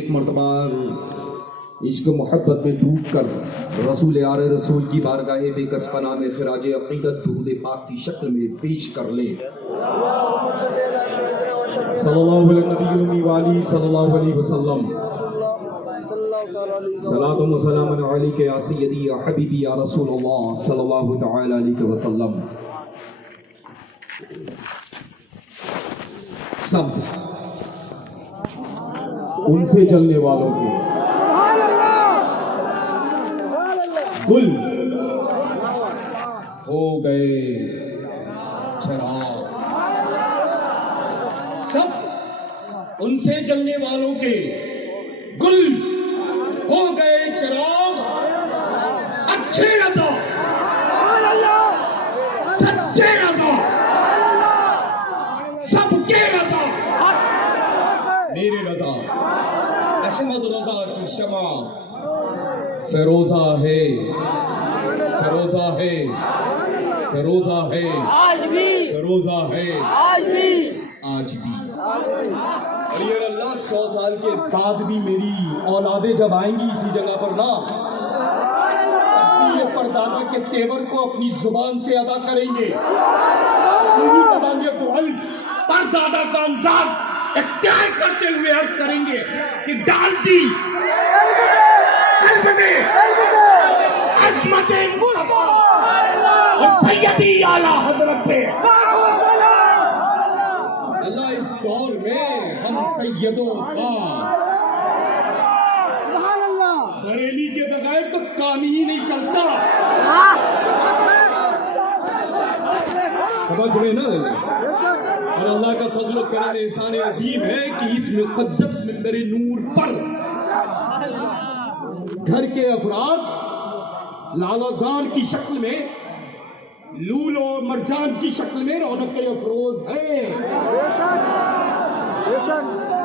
ایک مرتبہ عشق محبت میں ڈوب کر رسول آر رسول کی بارگاہ بے کس پناہ میں خراج عقیدت درود پاک کی شکل میں پیش کر لیں۔ صلی اللہ علیہ نبی والی صلی اللہ علیہ وسلم، صلاۃ و سلام علیک یا سیدی یا حبیبی یا رسول اللہ صلی اللہ تعالی علیہ وسلم۔ سب ان سے چلنے والوں کے گل ہو گئے چراغ، سب ان سے چلنے والوں کے گل ہو گئے چراغ، اچھے رضا سچے رضا سب کے رضا میرے رضا احمد رضا کی شمع فیروزہ ہے، فیروزہ ہے، فیروزہ ہے، آج بھی فیروزہ ہے، آج بھی آج بھی۔ اور یہ اللہ 100 سال کے بعد بھی میری اولادیں جب آئیں گی اسی جگہ پر نا، یہ پردادا کے تیور کو اپنی زبان سے ادا کریں گے، پردادا کا انداز اختیار کرتے ہوئے عرض کریں گے کہ ڈال دی قلب میں عظمت مصطفیٰ اور سیدی اعلیٰ حضرت پہ۔ اللہ اس دور میں ہم سیدوں کا بریلی کے بغیر تو کام ہی نہیں چلتا، سمجھ رہے نا؟ اور اللہ کا فضل و کرم احسان عظیم ہے کہ اس مقدس منبر نور پر گھر کے افراد لالا زار کی شکل میں، لول و مرجان کی شکل میں رونق افروز ہیں۔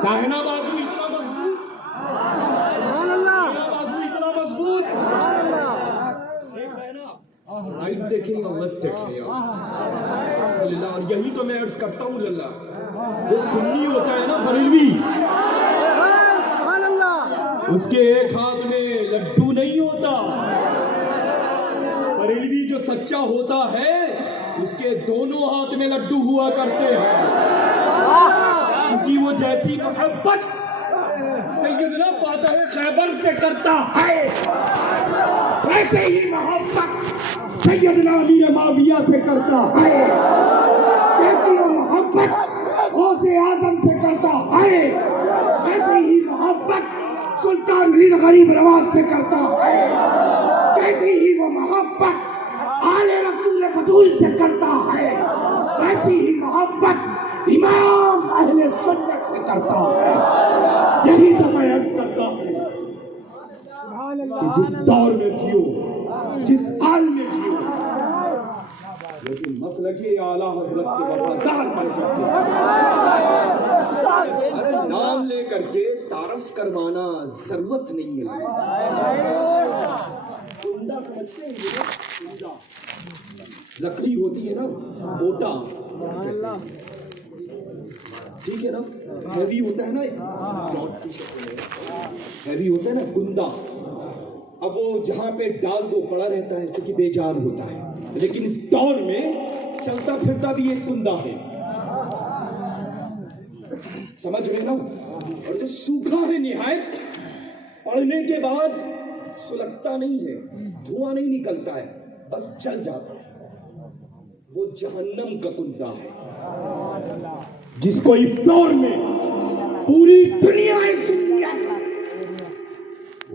داہنا بازو اتنا مضبوط، داہنا بازو اتنا مضبوط، رائٹ دیکھیں اور لیفٹ دیکھیں۔ اور یہی تو میں عرض کرتا ہوں اللہ، وہ سنی ہوتا ہے نا بریلوی، اس کے ایک ہاتھ میں لڈو نہیں ہوتا، بریلوی جو سچا ہوتا ہے اس کے دونوں ہاتھ میں لڈو ہوا کرتے ہیں، کیونکہ وہ جیسی محبت سیدنا فاتح خیبر سے کرتا ہے ویسے ہی محبت سیدنا امیر معاویہ سے کرتا ہے، جیسی وہ محبت غوث اعظم سے کرتا ہے ویسے ہی محبت سلطان میر غریب نواز سے کرتا ہے، ویسے ہی وہ محبت آل رسول بدول سے کرتا ہے، ویسی ہی محبت امام اہل سنت سے کرتا ہے۔ یہی تو میں عرض کرتا ہوں کہ جس دور میں جیو، جس حال میں جیو، لیکن مسلک اعلیٰ حضرت کے وفادار بن جاتے ہیں۔ نام لے کر کے تعارف کروانا ضرورت نہیں ہے۔ کنڈا سمجھتے ہیں یہ کنڈا لکڑی ہوتی ہے نا، موٹا، ٹھیک ہے نا، ہیوی ہوتا ہے نا، ہیوی ہوتا ہے نا کنڈا۔ اب وہ جہاں پہ ڈال دو پڑا رہتا ہے چونکہ بے جان ہوتا ہے، لیکن اس دور میں چلتا پھرتا بھی ایک کنڈا ہے، سمجھ رہے نا؟ اور جو سوکھا ہے نہایت، پڑنے کے بعد سلگتا نہیں ہے، دھواں نہیں نکلتا ہے، بس چل جاتا ہے، وہ جہنم کا کنڈا ہے جس کو اس دور میں پوری دنیا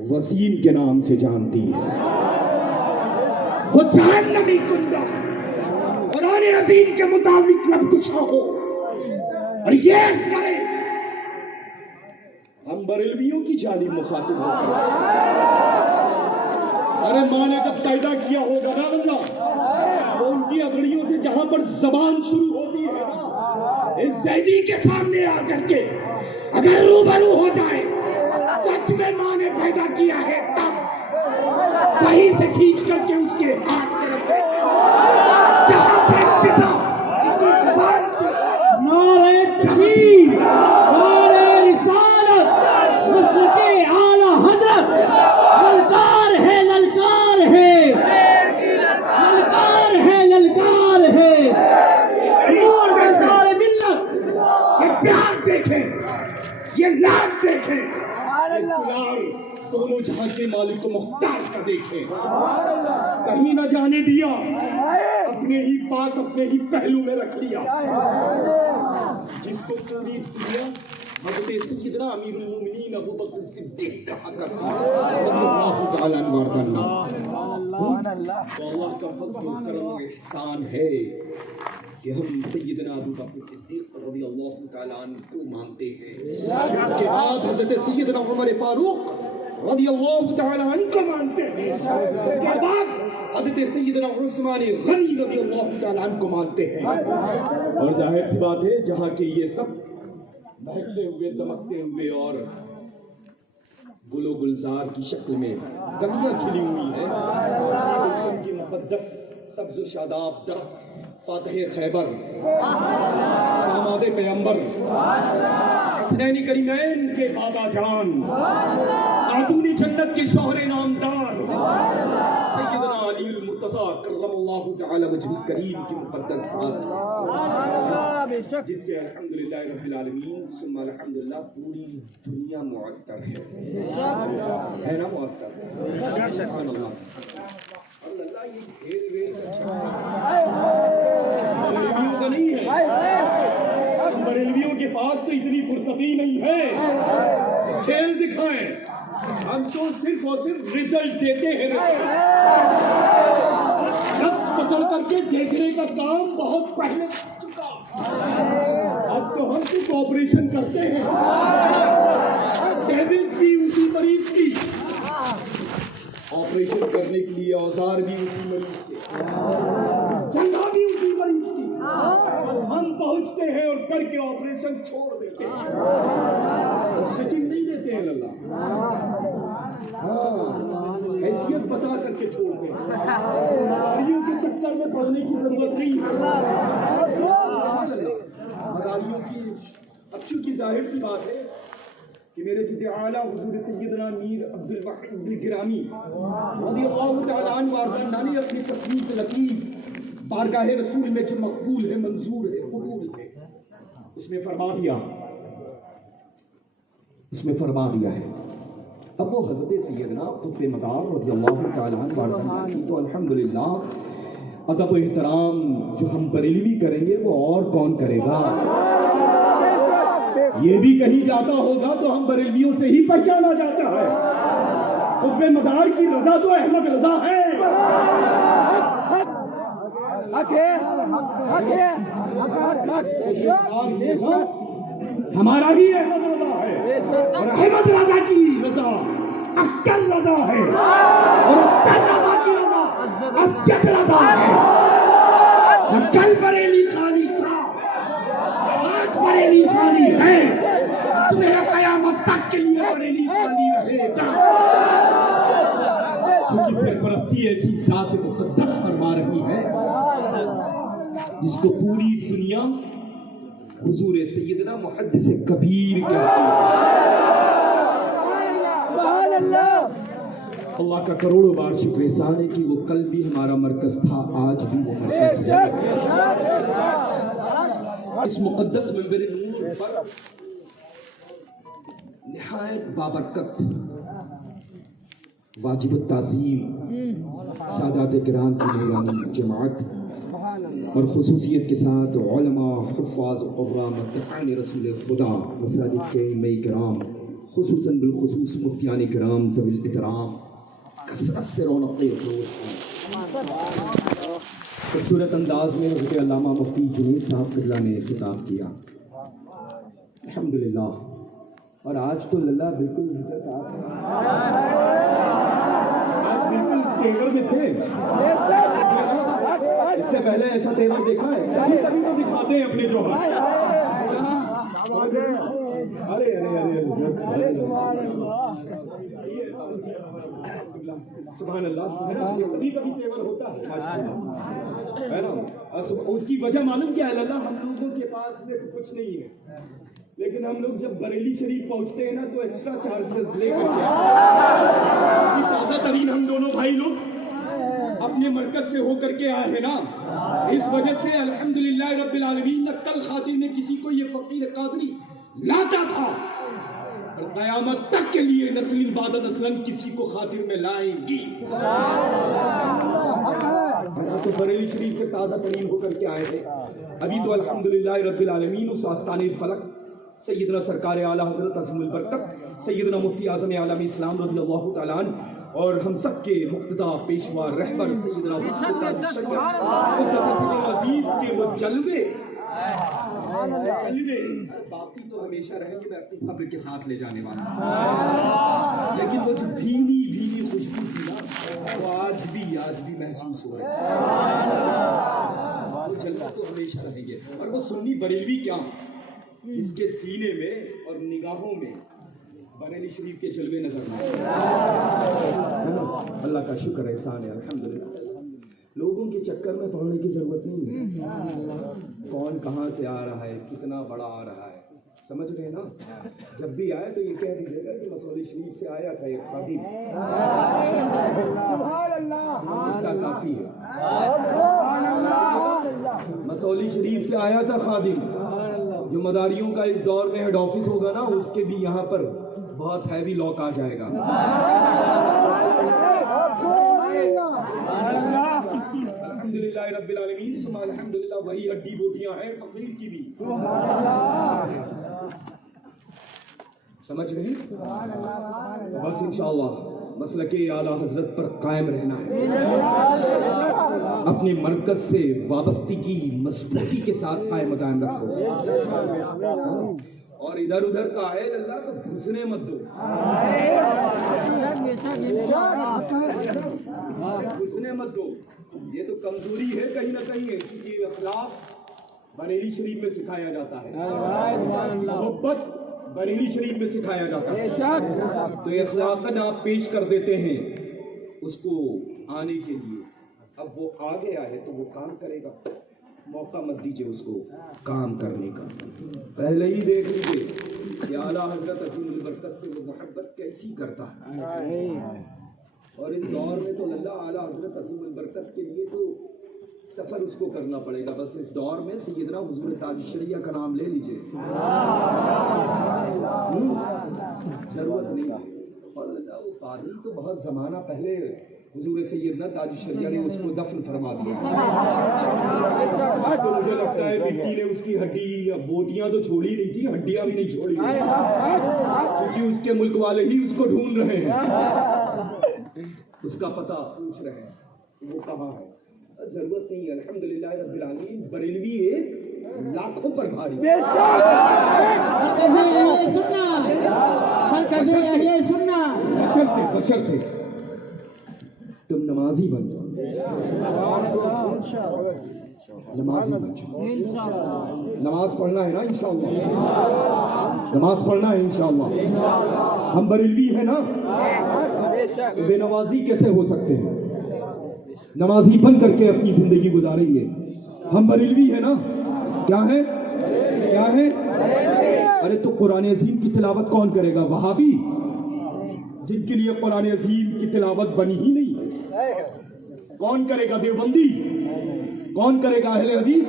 وسیم کے نام سے جانتی ہے، وہ جہنمی کنڈا۔ قرآن عظیم کے مطابق لب کچھ ہو اور یہ عرض کریں ہم بریلویوں کی جانب مخاطب ہوتے ہیں۔ ارے ماں نے جب پیدا کیا ہوگا نا بندہ، وہ ان کی اگڑیوں سے جہاں پر زبان شروع ہوتی ہے نا، اس زیدی کے سامنے آ کر کے اگر روبرو ہو جائے سچ میں ماں نے پیدا کیا ہے تب کہیں سے کھینچ کر کے اس کے ہاتھ میں رکھے جہاں پہ ابتدا اس کی زبان سے نعرہ تکبیر، نعرہ رسالت، مسلک جہاں کے مالک و مختار کا دیکھیں، کہیں نہ جانے دیا، اپنے ہی پاس اپنے ہی پہلو میں رکھ لیا، جس کو پوری دنیا حضرت سیدنا امیر المومنین ابو بکر صدیق کہا کرتا ہے اللہ تعالیٰ تو اللہ کا فضل و کرم و احسان ہے کہ ہم سیدنا ابو بکر صدیق رضی اللہ تعالیٰ عنہ کو مانتے ہیں، اس کے بعد حضرت سیدنا عمر فاروق رضی اللہ تعالیٰ عنہ کو مانتے ہیں، اس کے بعد حضرت سیدنا عثمان غنی رضی اللہ تعالیٰ عنہ کو مانتے ہیں، اور ظاہر سی بات ہے جہاں کہ یہ سب بہکتے ہوئے دمکتے ہوئے اور گل و گلزار کی شکل میں کلیاں کھلی ہوئی ہیں، گلشن کی مقدس سبز و شاداب درخت فاتح خیبر داماد پیغمبر حسنین کریمین کے بابا جان خاتون جنت کے شوہر نامدار سیدنا علی المرتضیٰ کرم اللہ تعالی وجہ کریم کی مقدس ذات، جس سے الحمدللہ رب العالمین ثم الحمدللہ پوری دنیا معطر ہے نا معطر، سبحان اللہ اللہ یہ کھیل ویل بریلویوں کا نہیں ہے، بریلویوں کے پاس تو اتنی فرصتی نہیں ہے کھیل دکھائیں، ہم تو صرف اور صرف رزلٹ دیتے ہیں، نفس پکڑ کر کے دیکھنے کا کام بہت پہلے چکا، اب تو ہم صرف آپریشن کرتے ہیں، ٹیبلٹ بھی اسی مریض کی، آپریشن کرنے کے لیے اوزار بھی اسی مریض کے، چندہ بھی اسی مریض کی، ہم پہنچتے ہیں اور کر کے آپریشن چھوڑ دیتے ہیں، اسٹچنگ نہیں دیتے ہیں اللہ، حیثیت بتا کر کے چھوڑتے ہیں، مداریوں کے چکر میں پڑنے کی ضرورت نہیں ہے، مداریوں کی اب چونکہ ظاہر سی بات ہے کہ میرے جد اعلیٰ حضور سیدنا میر عبد الواحد بن گرامی رضی اللہ تعالیٰ عنہ وارضاہ نے اپنی تصنیف لطیف بارگاہ رسول میں جو مقبول ہے، منظور ہے، قبول ہے، اس میں فرما دیا ہے، اب وہ حضرت سیدنا قطب مدار رضی اللہ تعالیٰ عنہ وارضاہ کی تو الحمدللہ ادب و احترام جو ہم بریلوی کریں گے وہ اور کون کرے گا، یہ بھی کہیں جاتا ہوگا تو ہم بریلویوں سے ہی پہچانا جاتا ہے، قطب مدار کی رضا تو احمد رضا ہے، ہمارا ہی احمد رضا ہے، اور احمد رضا کی رضا اختر رضا ہے، اور اختر رضا کی رضا اسجد رضا ہے، اور کل بریلی خالی تھا، آج بریلی خالی ہے، صبح قیامت تک کے لیے بریلی خالی رہے گا، چونکہ سرپرستی ایسی ذات مقدس فرما رہی ہے جس کو پوری دنیا حضور سیدنا محدث کبیر کہتی ہے، اللہ کا کروڑوں بار شکر احسان ہے کہ وہ کل بھی ہمارا مرکز تھا، آج بھی وہ مرکز ہے، اس مقدس منبر نور پر نہایت بابرکت واجب التعظیم سادات کرام کی نورانی جماعت اور خصوصیت کے ساتھ علماء، حفاظ، قراء، متقین رسول خدا، مساجد کے ائمہ کرام، خصوصاً بالخصوص مفتیان کرام ذوی الاحترام، کثرت سے رونقیں افروز ہیں، خوبصورت انداز میں حضرت علامہ مفتی جنید صاحب قبلہ نے خطاب کیا، الحمدللہ، اور آج تو للہ بالکل حضرت آج بالکل تیور میں تھے، اس سے پہلے ایسا تیور دیکھا ہے؟ کبھی کبھی تو دکھاتے ہیں اپنے جوہر، ارے سبحان اللہ، کبھی کبھی تیور ہوتا ہے نا، اس کی وجہ معلوم کیا ہے اللہ، ہم لوگوں کے پاس میں تو کچھ نہیں ہے، لیکن ہم لوگ جب بریلی شریف پہنچتے ہیں نا تو ایکسٹرا چارجز لے کر کے تازہ ترین ہم دونوں بھائی لوگ اپنے مرکز سے ہو کر کے آئے ہیں نا، اس وجہ سے الحمدللہ رب العالمین کل خاطر میں کسی کو یہ فقیر قادری لاتا تھا، اور قیامت تک کے لیے نسل بعد نسل کسی کو خاطر میں لائیں گی. تو بریلی شریف سے تازہ ترین ہو کر کے آئے تھے ابھی تو الحمدللہ رب العالمین. اس آستان فلک سیدنا سرکار اعلیٰ حضرت عظیم البرکت سیدنا مفتی اعظم عالم اسلام رضی اللہ تعالیٰ عنہ اور ہم سب کے مقتدی پیشوا رہبر سیدنا عزیز کے وہ جلوے باقی تو ہمیشہ رہیں گے. میں اپنی قبر کے ساتھ لے جانے والا ہوں, لیکن وہ جو بھینی خوشبو تھی نا وہ آج بھی محسوس ہو رہی ہے. وہ جلوے تو ہمیشہ رہیں گے. اور وہ سنی بریلوی کیا جس کے سینے میں اور نگاہوں میں بریلی شریف کے جلوے نظر آئے. اللہ کا شکر احسان ہے الحمدللہ. لوگوں کے چکر میں پڑنے کی ضرورت نہیں ہے. کون کہاں سے آ رہا ہے, کتنا بڑا آ رہا ہے, سمجھ رہے ہیں نا. جب بھی آئے تو یہ کہہ دیجیے گا کہ مسولی شریف سے آیا تھا ایک خادم. اتنا کافی ہے. مسولی شریف سے آیا تھا خادم. جو مداریوں کا اس دور میں ہیڈ آفس ہوگا نا, اس کے بھی یہاں پر بہت ہیوی لاک آ جائے گا. الحمدللہ رب العالمین ثم الحمدللہ. وہی ہڈی بوٹیاں ہیں فقیر کی بھی, سمجھ رہے ہیں. بس انشاءاللہ مسلک اعلیٰ حضرت پر قائم رہنا ہے. اپنے مرکز سے وابستگی مضبوطی کے ساتھ قائم دائم رکھو. اور ادھر ادھر کا ہے اللہ کو گھسنے مت دو. گھسنے مت دو. یہ تو کمزوری ہے کہیں نہ کہیں ہے, کیونکہ اخلاق بریلی شریف میں سکھایا جاتا ہے, محبت بریلی شریف میں سکھایا جاتا ہے. تو یہ اخلاقاً آپ پیش کر دیتے ہیں اس کو آنے کے لیے. اب وہ آ گیا ہے تو وہ کام کرے گا. موقع مت دیجیے اس کو کام کرنے کا. پہلے ہی دیکھ لیجیے کہ اعلیٰ حضرت عظیم البرکت سے وہ محبت کیسی کرتا ہے. اور اس دور میں تو اللہ اعلیٰ حضرت عظیم البرکت کے لیے تو سفر اس کو کرنا پڑے گا. بس اس دور میں سیدنا حضور تاج الشریعہ کا نام لے لیجیے, ضرورت نہیں ہے. اور وہ تاریخ تو بہت زمانہ پہلے حضور سیدنا تاج الشریعہ نے اس کو دفن فرما دیا. تو مجھے لگتا ہے مٹی نے اس کی ہڈی یا بوٹیاں تو چھوڑی نہیں تھی, ہڈیاں بھی نہیں چھوڑی, کیونکہ اس کے ملک والے ہی اس کو ڈھونڈ رہے ہیں, اس کا پتہ پوچھ رہے ہیں وہ کہاں ہے. ضرورت نہیں ہے. الحمدللہ رب العالمین. بریلوی ایک لاکھوں پر بھاری. بشرطے تم نمازی بن جاؤ. نمازی بن جاؤ. نماز پڑھنا ہے نا انشاءاللہ. نماز پڑھنا ہے انشاءاللہ. ہم بریلوی ہیں نا, بے نمازی کیسے ہو سکتے ہیں؟ نمازی بن کر کے اپنی زندگی گزاریں گے. ہم بریلوی ہیں نا. کیا ہے؟ کیا ہے؟ ارے تو قرآن عظیم کی تلاوت کون کرے گا؟ وہابی, جن کے لیے قرآن عظیم کی تلاوت بنی ہی نہیں. کون کرے گا؟ دیوبندی. کون کرے گا؟ اہل حدیث.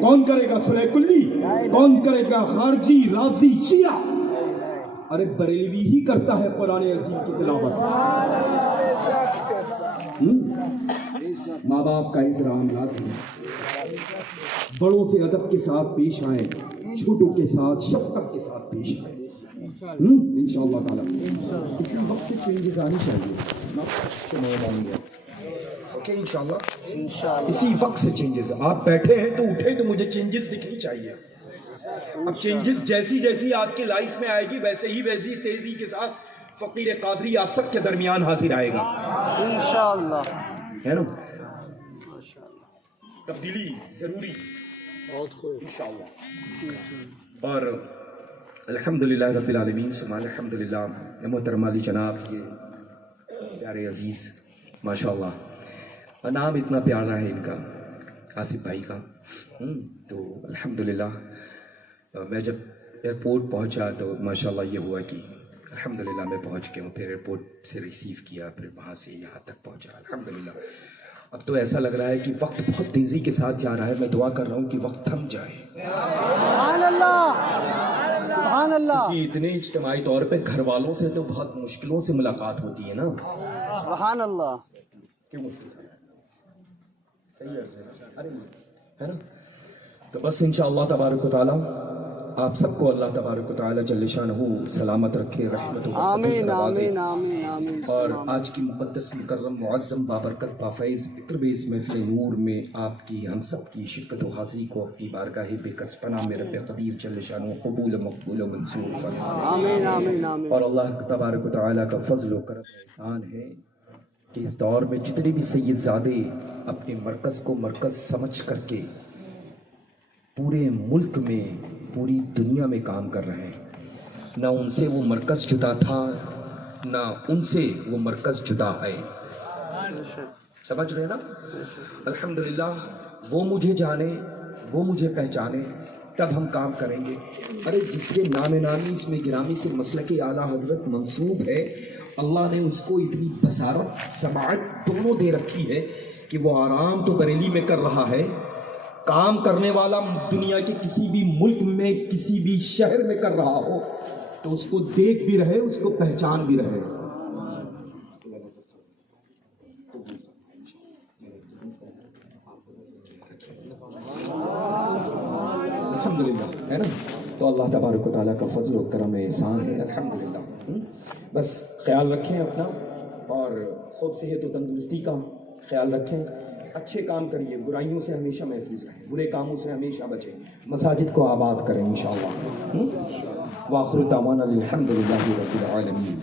کون کرے گا؟ سلح کلی. کون کرے گا؟ خارجی, رافضی, شیعہ. ارے بریلوی ہی کرتا ہے قرآن عظیم کی تلاوت. ماں باپ کا احترام لازم ہے. بڑوں سے ادب کے ساتھ پیش آئیں, چھوٹوں کے ساتھ شفقت کے ساتھ پیش آئیں. انشاءاللہ تعالیٰ اسی وقت سے چینجز آنی چاہیے. انشاءاللہ اسی وقت سے چینجز. آپ بیٹھے ہیں تو اٹھے تو مجھے چینجز دکھنی چاہیے. اب چینجز جیسی جیسی آپ کی لائف میں آئے گی ویسے ہی ویسی تیزی کے ساتھ فقیر قادری آپ سب کے درمیان حاضر آئے گا انشاءاللہ. ہے نا؟ تبدیلی ضروری انشاءاللہ. اور الحمدللہ رب العالمین ثم الحمدللہ. محترم علی جناب یہ پیارے عزیز ماشاءاللہ, نام اتنا پیارا ہے ان کا, آصف بھائی کا. تو الحمدللہ میں جب ایئرپورٹ پہنچا تو ماشاءاللہ یہ ہوا کہ الحمدللہ میں پہنچ گیا ہوں. پھر ایئرپورٹ سے ریسیو کیا, پھر وہاں سے یہاں تک پہنچا الحمدللہ. اب تو ایسا لگ رہا ہے کہ وقت بہت تیزی کے ساتھ جا رہا ہے. میں دعا کر رہا ہوں کہ وقت تھم جائے. سبحان اللہ سبحان اللہ. کہ اتنے اجتماعی طور پہ گھر والوں سے تو بہت مشکلوں سے ملاقات ہوتی ہے نا. سبحان اللہ. کیوں مشکل ہے نا. تو بس انشاءاللہ تبارک و تعالی آپ سب کو اللہ تبارک و تعالی جل شانہ سلامت رکھے, رحمت و برکتوں سے آمین نوازے. آمین آمین آمین. اور آج کی مقدس مکرم معظم بابرکت بافیض فکر-بیز محفل نور میں آپ کی ہم سب کی شرکت و حاضری کو اپنی بارگاہ بے کس پناہ میں رب قدیر جل شانہ قبول مقبول و منصور فرمائے. آمین آمین آمین. اور اللہ تبارک و تعالی کا فضل و کرم و احسان ہے کہ اس دور میں جتنے بھی سید زادے اپنے مرکز کو مرکز سمجھ کر کے پورے ملک میں پوری دنیا میں کام کر رہے ہیں, نہ ان سے وہ مرکز جدا تھا نہ ان سے وہ مرکز جدا ہے. سمجھ رہے نا. الحمدللہ وہ مجھے جانے, وہ مجھے پہچانے, تب ہم کام کریں گے. ارے جس کے نام نامی اس میں گرامی سے مسلک اعلیٰ حضرت منسوب ہے, اللہ نے اس کو اتنی بصارت سماعت دونوں دے رکھی ہے کہ وہ آرام تو بریلی میں کر رہا ہے, کام کرنے والا دنیا کے کسی بھی ملک میں کسی بھی شہر میں کر رہا ہو تو اس کو دیکھ بھی رہے, اس کو پہچان بھی رہے. الحمدللہ ہے نا. تو اللہ تبارک و تعالیٰ کا فضل و کرم احسان ہے. الحمدللہ. بس خیال رکھیں اپنا, اور خوب صحت و تندرستی کا خیال رکھیں. اچھے کام کریے, برائیوں سے ہمیشہ محفوظ رہیں, برے کاموں سے ہمیشہ بچیں, مساجد کو آباد کریں انشاءاللہ. وآخر دعوانا الحمدللہ رب العالمین.